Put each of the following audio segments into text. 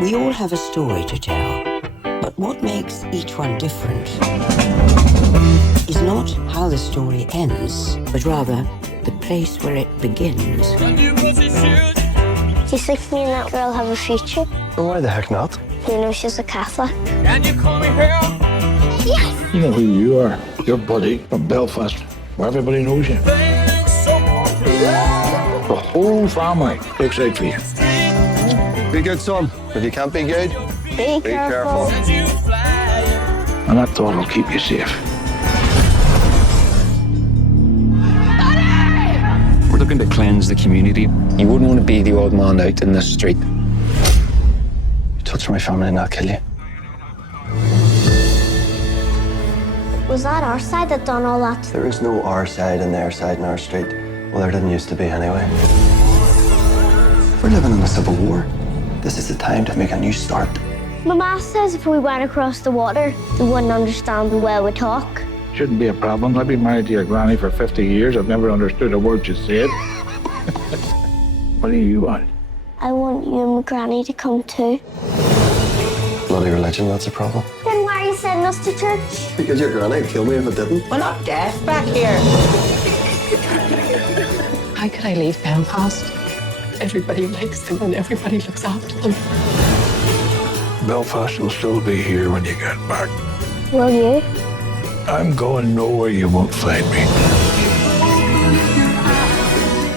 We all have a story to tell, but what makes each one different is not how the story ends, but rather the place where it begins. Do you think me and that girl have a future? Well, why the heck not? You know she's a Catholic. Can you call me here? Yes! You know who you are. You're Buddy from Belfast, where everybody knows you. The whole family looks out for you. Be good, son. If you can't be good, Be careful. And that thought will keep you safe. We're looking to cleanse the community. You wouldn't want to be the old man out in the street. you touch my family and I'll kill you. Was that our side that done all that? There is no our side and their side in our street. Well, there didn't used to be anyway. We're living in a civil war. This is the time to make a new start. My ma says if we went across the water, they wouldn't understand the way we talk. Shouldn't be a problem. I've been married to your granny for 50 years. I've never understood a word you said. What do you want? I want you and my granny to come too. Bloody religion, that's a problem. Then why are you sending us to church? Because your granny would kill me if it didn't. We're not deaf back here. How could I leave Belfast? Everybody likes them and everybody looks after them. Belfast will still be here when you get back. Will you? I'm going nowhere you won't find me.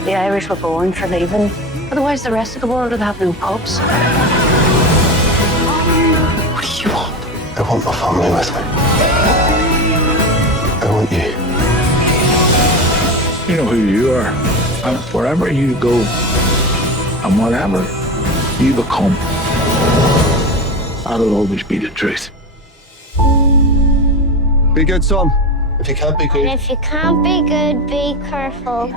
The Irish were born for leaving. Otherwise, the rest of the world would have no pubs. What do you want? I want my family with me. I want you. You know who you are. And wherever you go, and whatever you become, that'll always be the truth. Be good, son. If you can't be And good, if you can't be good, be careful.